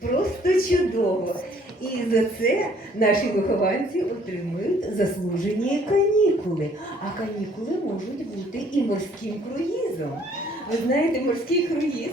Просто чудово. І за це наші вихованці отримують заслужені канікули. А канікули можуть бути і морським круїзом. Ви знаєте, морський круїз